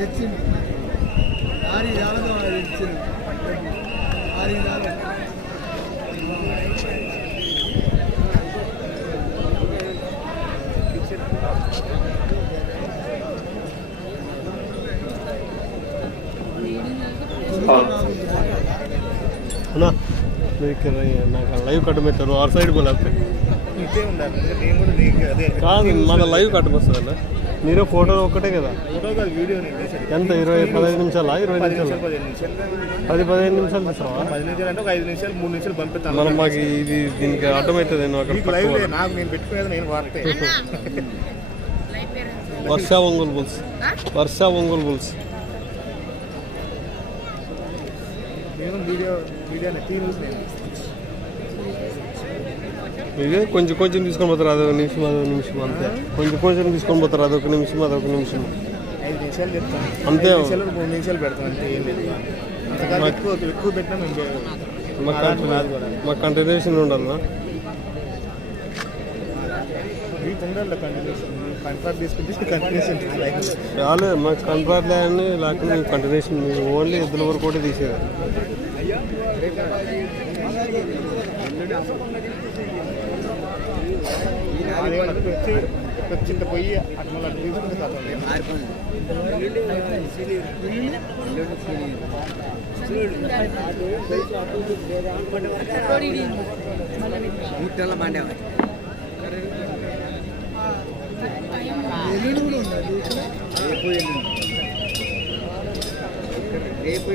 నాకు లైవ్ కట్టబెట్టారు ఆ సైడ్ పోలే కాదు మన లైవ్ కట్టబోస్తుంది అన్న మీరు ఫోటో ఒక్కటే కదా ఎంత 15 నిమిషాలా 20 నిమిషాలు 10-15 నిమిషాలు తీసావా మనం మాకు ఇది దీనికి అర్థమవుతుంది వర్ష ఒంగోలు బుల్స్ ఇదే కొంచెం తీసుకొని పోతారు అదొక నిమిషం అంతే కొంచెం తీసుకొని పోతారు అదొక నిమిషం 5 నిమిషాలు చెప్తాను అంతే 3 నిమిషాలు పెడతాం అంతే ఏం లేదు ఎక్కువ పెట్టినా మాకు కంటిన్యూషన్ ఉండాలన్నా చాలే మాకు కంట్రాక్ట్ లేని లేకుండా కంటిన్యూషన్ ఓన్లీ ఇద్దరు వరకు కూడా తీసేది చిన్న పొయ్యి అట్లా తీసుకుంటే రేపు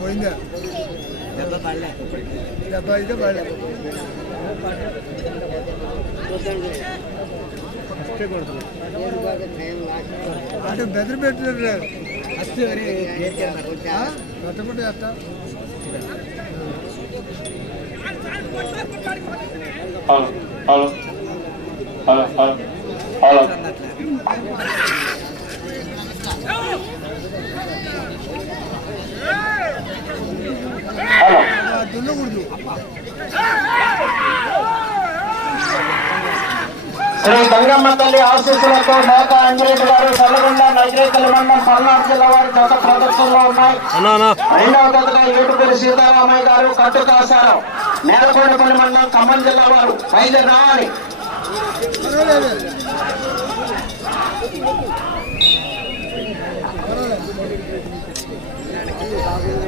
పోయిందా దెబ్బ అయితే పడలే అంటే బెదిరి పెట్టినారు కట్టకుండా చేస్తా శ్రీ గంగమ్మ తల్లి ఆశీస్సులతో మేక అంజిరెడ్డి గారు చల్లగొండ నైగ్రేకల్ మండలం పల్నాడు జిల్లా వారి జత ప్రదర్శనలో ఉన్నాయి. రెండవ జతగా ఏటుపల్లి సీతారామయ్య గారు కట్టు కాసారం నేలకొండపల్లి మండలం ఖమ్మం జిల్లా వారు బయలుదేరి రావాలి.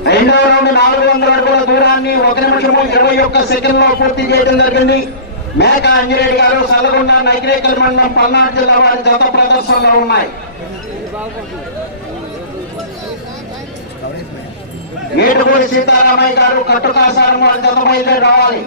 రెండవ రౌండ్ 400 అడుగుల దూరాన్ని 1 నిమిషం 21 సెకండ్లో పూర్తి చేయడం జరిగింది. మేక అంజిరెడ్డి గారు చల్లగొండ నైగ్రేకల్ మండలం పల్నాడు జిల్లా వారి జత ప్రదర్శనలో ఉన్నాయి. ఏటుపూడి సీతారామయ్య గారు కట్టు కాసారం వారి జత బయలుదేరి రావాలి.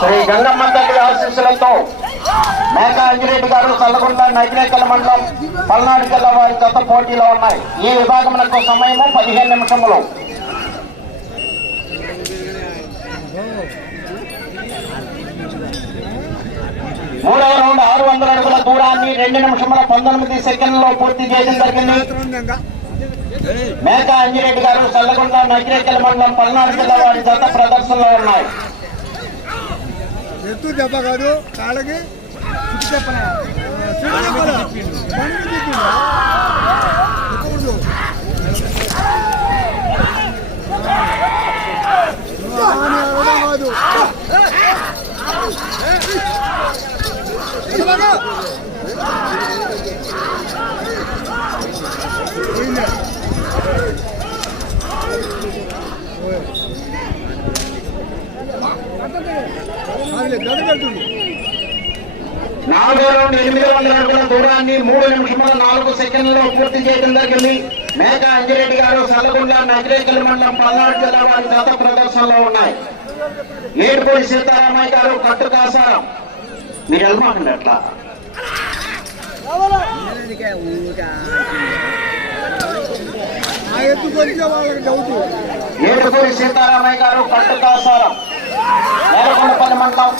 శ్రీ గంగమ్మ తల్లి ఆశీస్సులతో మేక అంజిరెడ్డి గారు చల్లగొండ నైగ్రేకల్ మండలం పల్నాడు జిల్లా వారి జత పోటీలో ఉన్నాయి. ఈ విభాగమునకు సమయము 15 నిమిషములు. మూడవ రౌండ్ 600 అడుగుల దూరాన్ని 2 నిమిషముల 19 సెకండ్లలో పూర్తి చేయడం జరిగింది. మేక అంజిరెడ్డి గారు చల్లగొండ నైగ్రేకల్ మండలం పల్నాడు జిల్లా వారి జత ప్రదర్శనలో ఉన్నాయి. ఎత్తు దెబ్బ కాదు కాళ్ళకి వందల అడుగుల దూరాన్ని 3 నిమిషముల 4 సెకండ్లలో పూర్తి చేయడం జరిగింది. మేక అంజిరెడ్డి గారు సల్లగుండ నకిరేకల్ మండలం పల్నాడు జిల్లా వారి గత ప్రదర్శనలో ఉన్నాయి. ఏడుకోడి సీతారామయ్య గారు కట్టు కాసారం. మీరు వెళ్ళమాకండి అట్లా. ఏడుకోడి సీతారామయ్య గారు కట్టు కాసారం, నేలకొండపల్లి మండలం,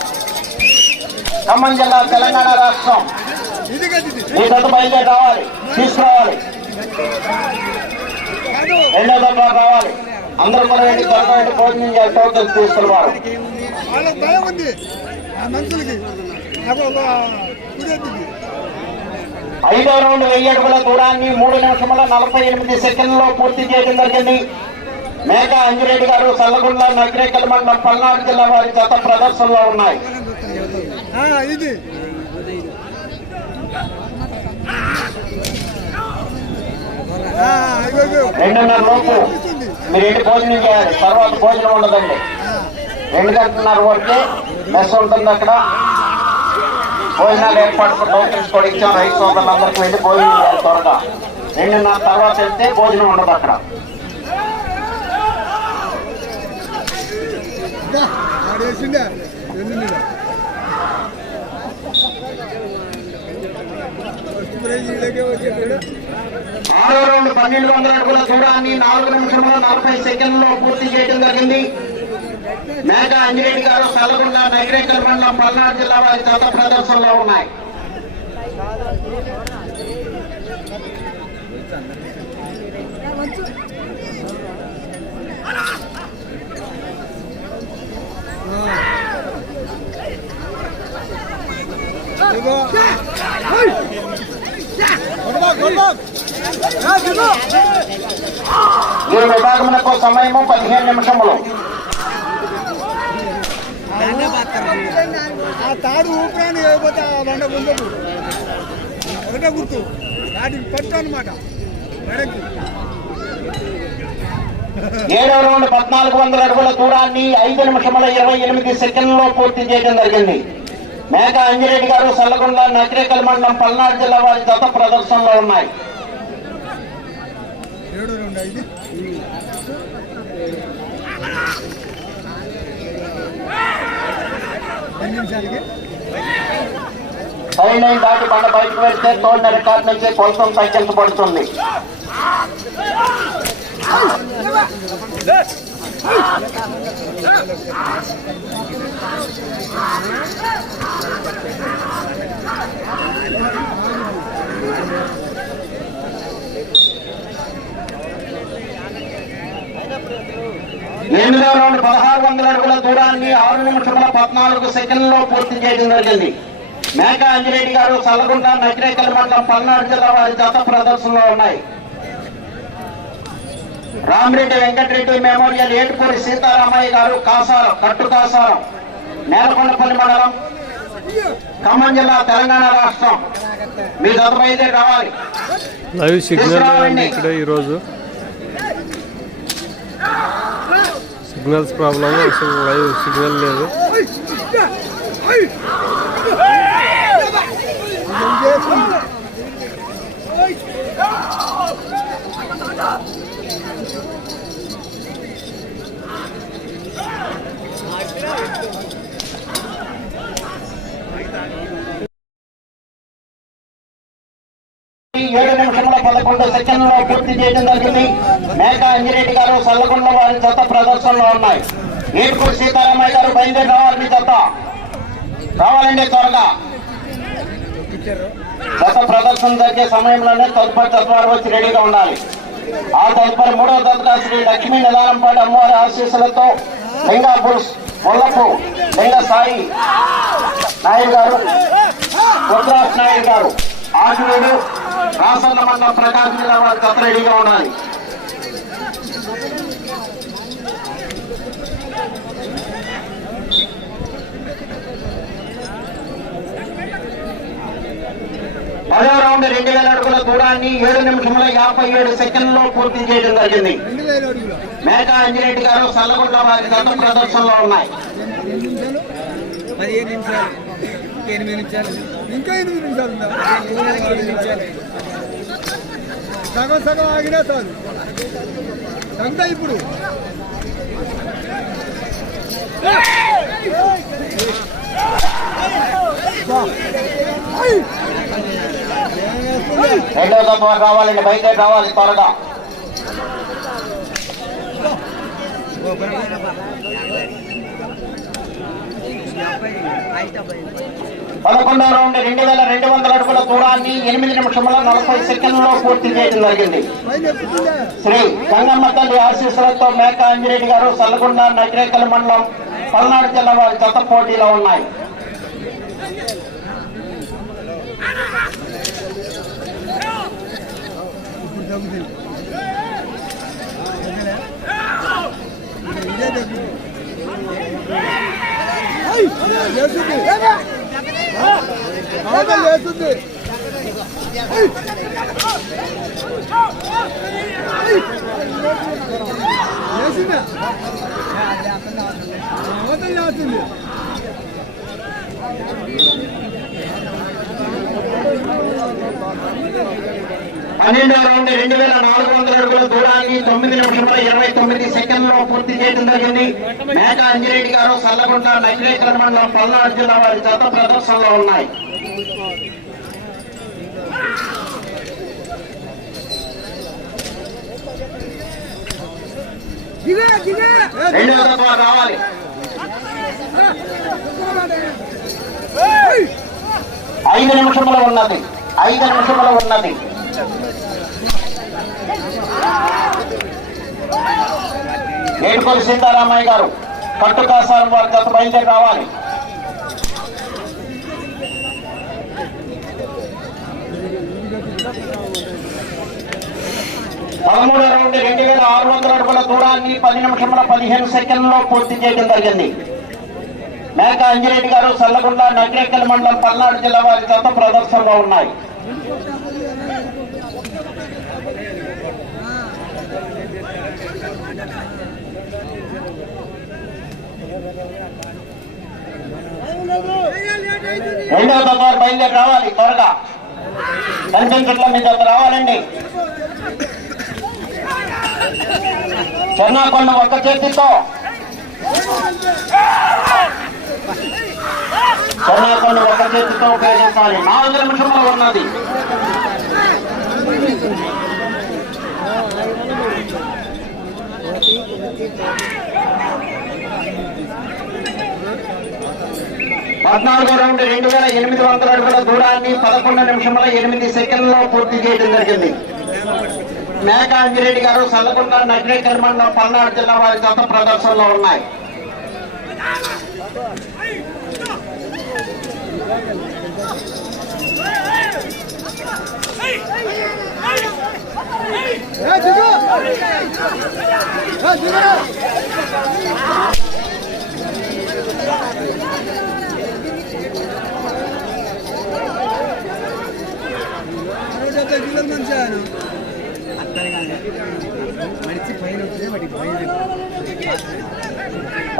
ఖమ్మం జిల్లా, తెలంగాణ రాష్ట్రం. ఈ దశ బయలుదేరి రావాలి, తీసుకురావాలి. రెండో దశ రావాలి. అందరూ కూడా వెళ్ళి త్వరగా వెళ్ళి భోజనం చేయాలి. టోకెన్స్ తీసుకున్నారు. 5వ రౌండ్ 1000 అడుగుల దూరాన్ని 3 నిమిషముల 48 సెకండ్లలో పూర్తి చేయడం జరిగింది. మేక అంజిరెడ్డి గారు సల్లగుండ నకిరేకల్ మండలం పల్నాడు జిల్లా వారి గత ప్రదర్శనలో ఉన్నాయి. రెండున్నర లోపు మీరు ఇంటి భోజనం చేయాలి. తర్వాత భోజనం ఉండదండి. 2 గంటలన్నర వరకే మెస్ ఉంటుంది. అక్కడ భోజనాలు ఏర్పాటు టోకెన్స్ కూడా ఇచ్చాం. రైతు సోదరులందరికీ వెళ్ళి భోజనం చేయాలి త్వరగా. 2:30 తర్వాత వెళ్తే భోజనం ఉండదు అక్కడ. ఆరో రౌండ్ 1200 అడుగుల దూరాన్ని 4 నిమిషముల 40 సెకండ్లలో పూర్తి చేయడం జరిగింది. మేక అంజిరెడ్డి గారు సల్లగుండ నకిరేకల్ మండలం పల్నాడు జిల్లా వారి గత ప్రదర్శనలో ఉన్నాయి. ఈ విభాగమునకు సమయము 15 నిమిషములు. తాడు ఊపిరాన్ని అయిపోతే ఆ బండ ఉండదు. ఒకటే గుర్తు వాటికి పట్టు అనమాట. 7వ రౌండ్ 1400 అడుగుల దూరాన్ని 5 నిమిషముల 28 సెకండ్లలో పూర్తి చేయడం జరిగింది. మేక అంజిరెడ్డి గారు సల్లగుండ నకిరేకల్ మండలం పల్నాడు జిల్లా వారి గత ప్రదర్శనలో ఉన్నాయి. 7 రౌండ్ 5 నిమిషాలకి సైడ్ లైన్ దాటి బండ బయటకు వెళ్తే తోడిన రికార్డు నుంచి కొలతం తగ్గించబడుతుంది. ఎనిమిదవ రౌండ్ 1600 అడుగుల దూరాన్ని 6 నిమిషముల 14 సెకండ్లలో పూర్తి చేయడం జరిగింది. మేక అంజిరెడ్డి గారు సల్లగుండ నకిరేకల్ మండలం పల్నాడు జిల్లా వారి గత ప్రదర్శనలో ఉన్నాయి. రామిరెడ్డి వెంకటరెడ్డి మెమోరియల్ ఏటుకూరి సీతారామయ్య గారు కాసారం, కట్టు కాసారం, నేలకొండపల్లి మండలం, ఖమ్మం జిల్లా, తెలంగాణ రాష్ట్రం. మీ గత బయలుదేరి రావాలి. లైవ్ సిగ్నల్ ఇక్కడ ఈరోజు సిగ్నల్స్ ప్రాబ్లమ్. అసలు లైవ్ సిగ్నల్ లేదు. ఏడు నిమిషముల 11 సెకండ్లలో పూర్తి చేయడం జరిగింది. మేక అంజిరెడ్డి గారు సల్లగుండ వారి జత ప్రదర్శనలో ఉన్నాయి. ఏడుకూరు సీతారామయ్య గారు బయలుదేరి రావాలి. మీ జత రావాలండి త్వరగా. జత ప్రదర్శన జరిగే సమయంలోనే తదుపరి జత వారు వచ్చి రెడీగా ఉండాలి. ఆ తదుపరి 3వ జతగా శ్రీ లక్ష్మీ నిదానంపాటి అమ్మవారి ఆశీస్సులతో లింగాపూర్ ముల్లపు లింగ సాయి నాయుడు గారు, రుద్రాజ్ నాయుడు గారు, ఆంజనేయుడు, రాసన్న మండలం, ప్రకాశం జిల్లా వారి జత రెడీగా ఉండాలి. పదో రౌండ్ 2000 అడుగుల దూరాన్ని 7 నిమిషముల 57 సెకండ్లలో పూర్తి చేయడం జరిగింది. మేక అంజిరెడ్డి గారు సల్లగుండ వారి గత ప్రదర్శనలో ఉన్నాయి. 15 నిమిషాలు 8 నిమిషాలు ఇంకా 8 నిమిషాలు ఉందా? సగం సగం ఆగినా చాలు. సంతా ఇప్పుడు రెండో తత్వం రావాలండి, బయట రావాలి త్వరగా. 11వ రౌండ్ 2200 అడుగుల దూరాన్ని 8 నిమిషముల 40 సెకండ్లలో పూర్తి చేయడం జరిగింది. శ్రీ గంగమ్మ తల్లి ఆశీస్సులతో మేక అంజిరెడ్డి గారు సల్లగొండ నకిరేకల్ మండలం పల్నాడు జిల్లా వారి జత పోటీలో ఉన్నాయి. పన్నెండవ రౌండ్ 2400 అడుగుల దూరాన్ని 9 నిమిషముల 29 సెకండ్లలో పూర్తి చేయడం జరిగింది. మేక అంజిరెడ్డి గారు సల్లగుంట నకిరేకల్ మండలం పల్నాడు జిల్లా వారి జత ప్రదర్శనలో ఉన్నాయి. రెండవ తత్వం రావాలి. 5 నిమిషముల ఉన్నది. ఏడుకొల్లి సీతారామయ్య గారు కట్టుకాసారం వారి జత బయలుదేరి రావాలి. 13వ రౌండ్ 2600 అడుగుల దూరాన్ని 10 నిమిషముల 15 సెకండ్లలో పూర్తి చేయడం జరిగింది. మేక అంజిరెడ్డి గారు సల్లగుండ నకిరేకల్ మండలం పల్నాడు జిల్లా వారి జత ప్రదర్శనలో ఉన్నాయి. రెండవ తత్వాలు బయలుదేరి రావాలి త్వరగా. కనిపించట్ల మీ జత రావాలండి. చెన్నాకొండ ఒక్క చేతితో ఉపయోగించాలి. 4 నిమిషంలో ఉన్నది. పద్నాలుగో రౌండ్ 2800 అడుగుల దూరాన్ని 11 నిమిషముల 8 సెకండ్లలో పూర్తి చేయడం జరిగింది. మేక అంజిరెడ్డి గారు సల్లగుండ నకిరేకల్ మండలం పల్నాడు జిల్లా వారి జత ప్రదర్శనలో ఉన్నాయి.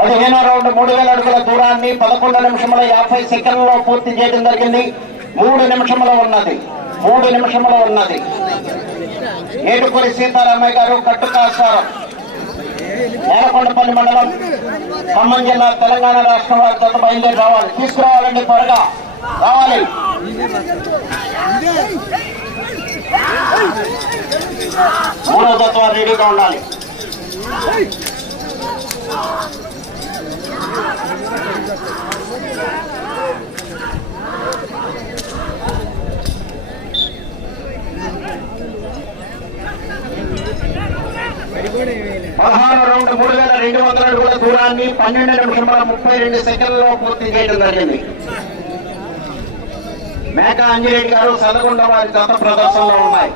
పదిహేనో రౌండ్ 3000 అడుగుల దూరాన్ని 11 నిమిషముల 50 సెకండ్లలో పూర్తి చేయడం జరిగింది. 3 నిమిషముల ఉన్నది. ఏడుకొల్లి సీతారామయ్య గారు కట్టుకాసారం నేలకొండపల్లి మండలం ఖమ్మం జిల్లా తెలంగాణ రాష్ట్రం వారి జత బయలుదేరి రావాలి. తీసుకురావాలండి, త్వరగా రావాలి. మూడో జత వారు రెడీగా ఉండాలి. పదహారో రౌండ్ 3200 అడుగుల దూరాన్ని 12 నిమిషముల 32 సెకండ్లలో పూర్తి చేయడం జరిగింది. మేక అంజిరెడ్డి గారు సల్లగుండ వారి జత ప్రదర్శనలో ఉన్నాయి.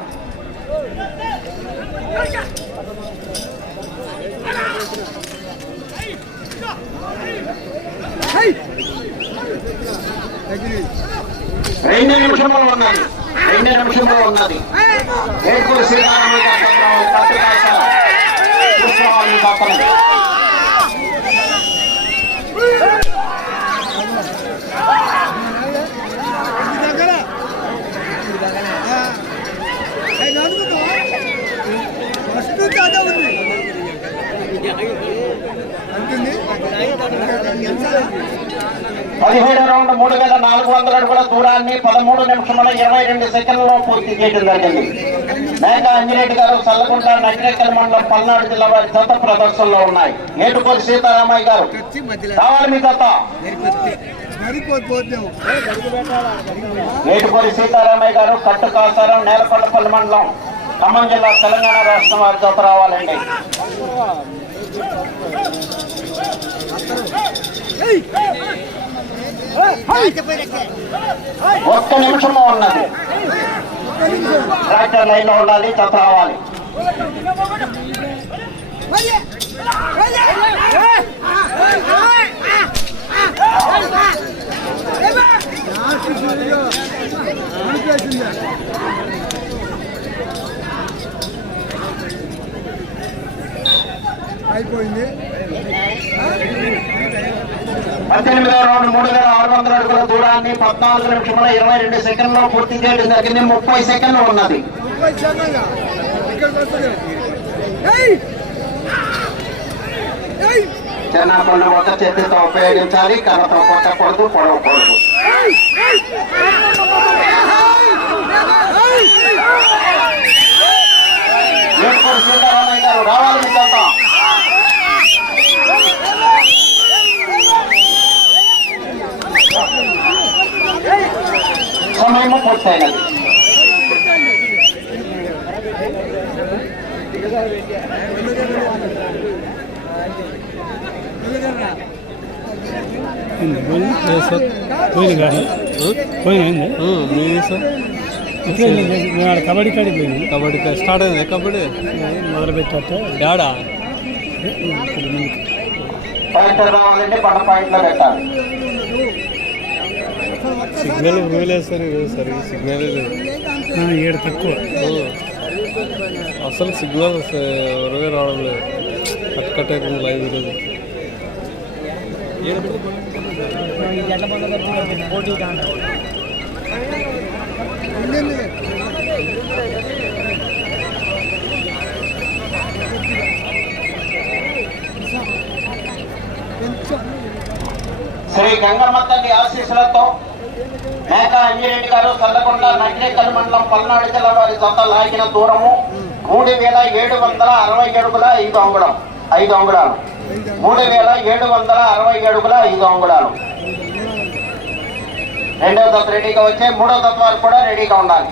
రెండు నిమిషంలో ఉన్నది. ఏడుకొల్లి సీతారామయ్య గారు కట్టుకాసారం చూసుకోవాలి. తప్పలేదు. అదే ఉంది అంటుంది 17వ రౌండ్ 3400 అడుగుల దూరాన్ని 13 నిమిషముల 22 సెకండ్లలో పూర్తి చేయడం జరిగింది. మేక అంజిరెడ్డి గారు సల్లగుంట నకిరేకల్ మండలం పల్నాడు జిల్లా వారి జత ప్రదర్శనలో ఉన్నాయి. ఏటుపల్లి సీతారామయ్య గారు కావాలి మీ జత. ఏటుపల్లి సీతారామయ్య గారు కట్టు కాసారం నేలకొండపల్లి మండలం ఖమ్మం జిల్లా తెలంగాణ రాష్ట్రం వారి జత రావాలండి. ఒక్క నిమిషము ఉన్నది. ట్రాక్టర్ లైన్ లో ఉండాలి, జత రావాలి. అయిపోయింది. 18వ రౌండ్ 3600 అడుగుల దూరాన్ని 14 నిమిషముల 22 సెకండ్లో పూర్తి చేయడం జరిగింది. 30 సెకండ్లు ఉన్నది. చిన్నపల్లి ఒక చేతితో ఉపయోగించాలి, కర్రతో కొట్టకూడదు, పొడవకూడదు. సీతారామయ్య గారు రావాలి మీ జత. సమయము పూర్తయినది. కబడ్డీ కాడికి పోయింది. కబడ్డీ స్టార్ట్ అయింది. కబడ్డీ మొదలు పెట్టాట డాడా పాయింట్ రావాలంటే పడ పాయింట్లో పెట్టాలి. సిగ్నల్ వేలేస్తారు సరే సిగ్నల్ ఏడు తక్కువ అసలు సిగ్నల్ ఎవరే రావడం లేదు. కట్ అయిపోయింది లైవ్ ఈరోజు. శ్రీ గంగమ్మ తల్లి ఆశీస్సులతో మేక అంజిరెడ్డి గారు సల్లగొండ నకిరేకల్ మండలం పల్నాడు జిల్లా వారి జత లాగిన దూరము 3760 అడుగుల 5 అంగుళాలు. 3760 అడుగుల 5 అంగుళాలు. రెండవ జత రెడీగా వచ్చే, మూడవ జత వారు కూడా రెడీగా ఉండాలి.